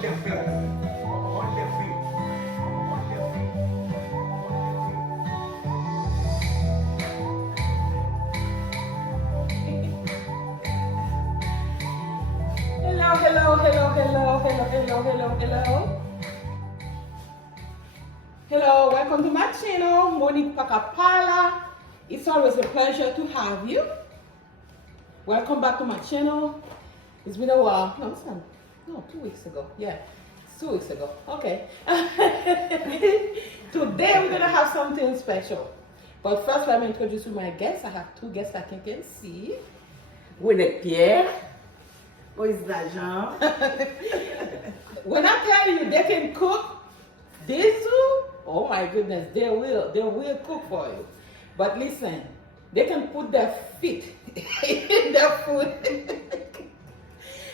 Hello, hello, hello, hello, hello, hello, hello, hello. Hello, welcome to my channel, Monique Pakapala. It's always a pleasure to have you. Welcome back to my channel. It's been a while. No, it's not. No, 2 weeks ago. Yeah, it's 2 weeks ago. Okay. Today we're gonna have something special. But first, let me introduce you my guests. I have 2 guests that you can see. With Pierre. Who is that, Jean? When I tell you they can cook, these two, oh my goodness, they will cook for you. But listen, they can put their feet in their food.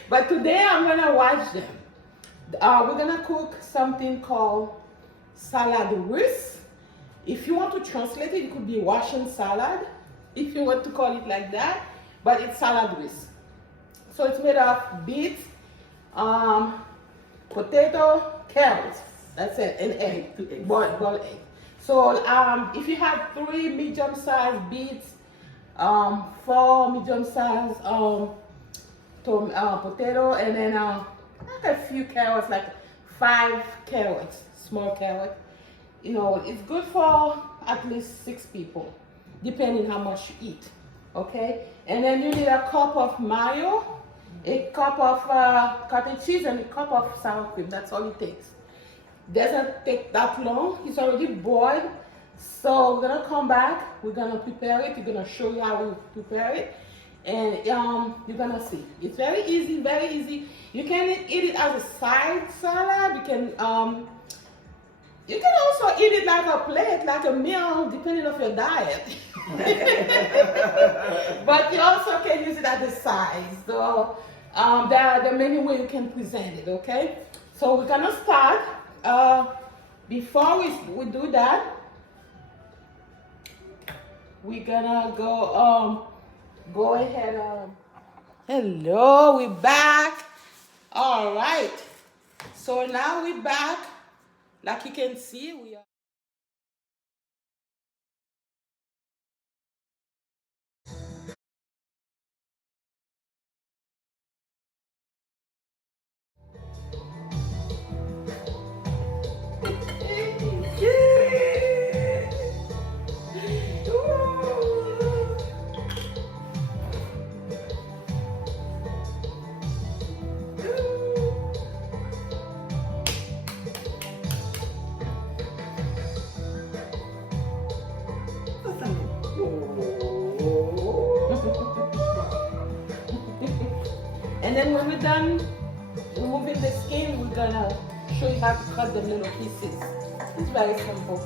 But today I'm gonna watch them. We're gonna cook something called Salade Russe. If you want to translate it, it could be Russian salad, if you want to call it like that, but it's Salade Russe. So it's made of beets, potato, carrots. That's it, and egg, boiled egg. So if you have 3 medium-sized beets, 4 medium-sized potato, and then like a few carrots, like 5 carrots, small carrot. You know, it's good for at least 6 people, depending how much you eat. Okay, and then you need a cup of mayo, a cup of cottage cheese, and a cup of sour cream. That's all it takes. Doesn't take that long. It's already boiled. So we're gonna come back. We're gonna prepare it. We're gonna show you how we prepare it, and you're gonna see. It's very easy, very easy. You can eat it as a side salad. You can also eat it like a plate, like a meal, depending on your diet. But you also can use it as a side. So there are many ways you can present it, okay? So we're gonna start. Before we do that, we're gonna go ahead. Hello, we're back. All right. So now we're back. Like you can see, we are. And then when we're done removing the skin, we're gonna show you how to cut the little pieces. It's very simple.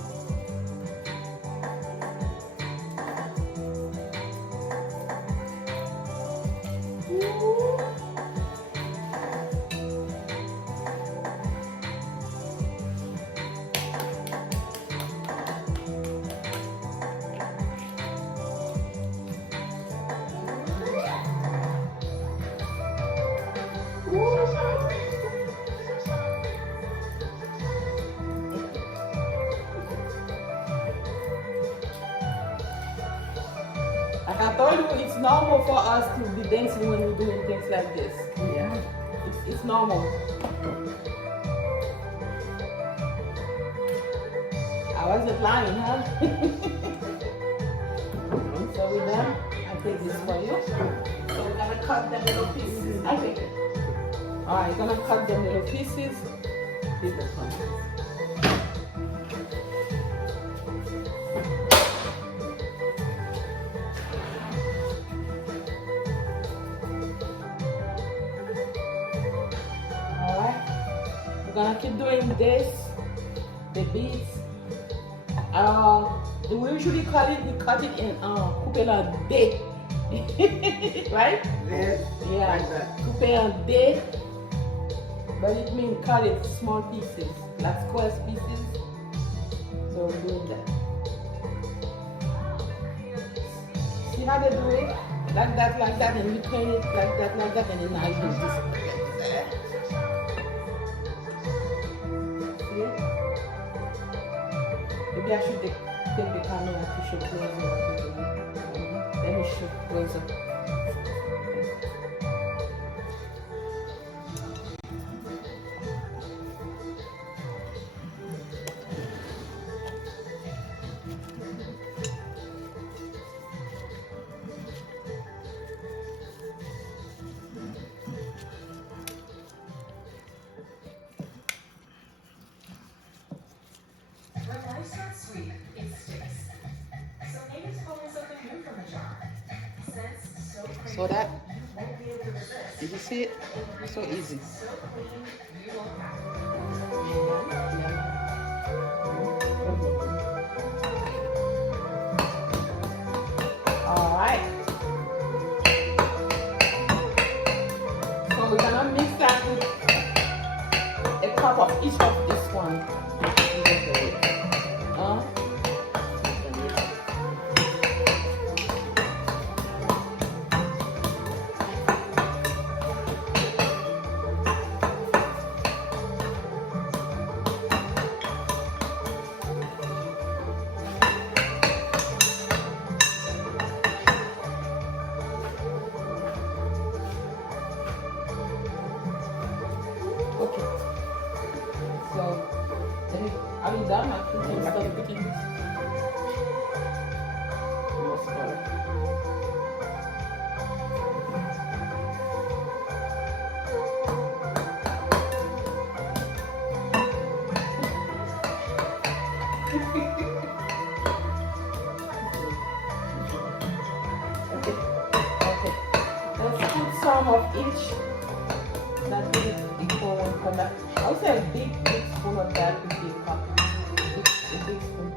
Like I told you, it's normal for us to be dancing when we're doing things like this. Yeah. It's normal. I wasn't lying, huh? So we're done. I'll take this for you. So we're gonna cut them little pieces. I take it. Alright, you're gonna cut them little pieces. We're gonna keep doing this, the beets. We usually cut it in couper en dés, right? Yes. Yeah, Like that. couper en dés, but it means cut it small pieces, like square pieces. So we're doing that. See how they do it? Like that, and you paint it like that, and then now you do this. it. Maybe I should take the camera to show closer. Let me show closer. So that, did you see it? So easy. All right. So we're gonna mix that with a cup of each of this one. Okay. So, are you done? I think you start cooking this. Okay. Okay. Let's put some of each. That will be equal one for that. I would say a big spoon of that would be a cup. A big spoon.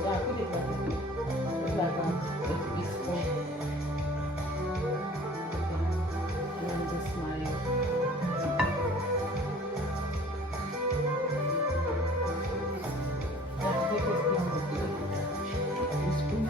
Yeah, put it like this. It's like a big spoon. And then just my. Take a spoon with it. A spoon.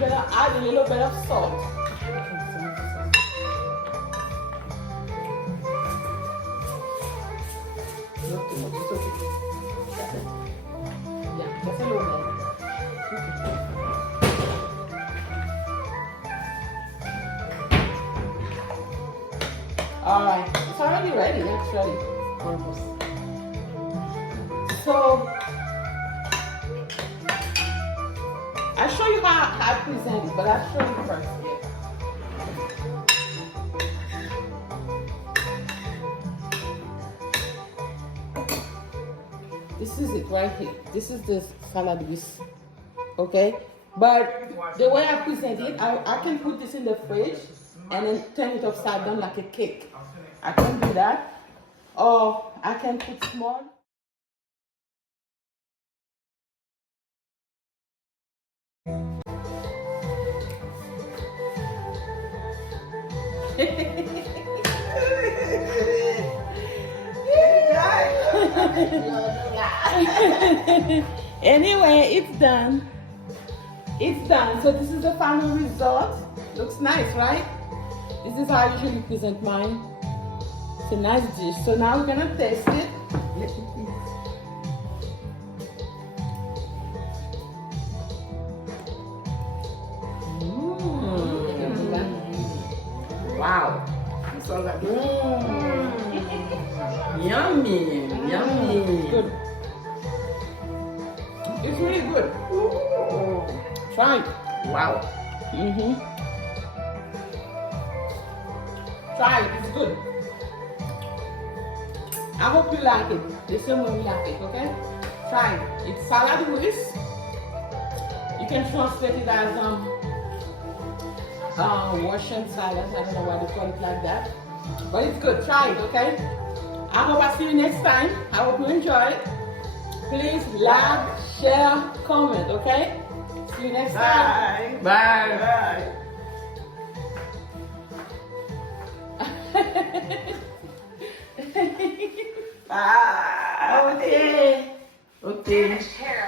Gonna add a little bit of salt. Yeah, just a little bit. All right, it's already ready actually. Almost. So I'll show you how I present it, but I'll show you first. This is it right here. This is the salad russe. Okay? But the way I present it, I can put this in the fridge and then turn it upside down like a cake. I can do that. Or I can put small. Anyway, it's done. It's done. So this is the final result. Looks nice, right? This is how I usually present mine. It's a nice dish. So now we're gonna taste it. Wow. Yummy. Yummy. Good. It's really good. Ooh. Try it. Wow. Try it. It's good. I hope you like it. The same way we like it, okay? Try it. It's salad russe. You can translate it as Russian salad. I don't know why they call it like that. But it's good. Try it, okay? I hope I see you next time. I hope you enjoy it. Please like, share, comment, okay? See you next time. Bye. Bye. Bye. Okay. Okay. Hair.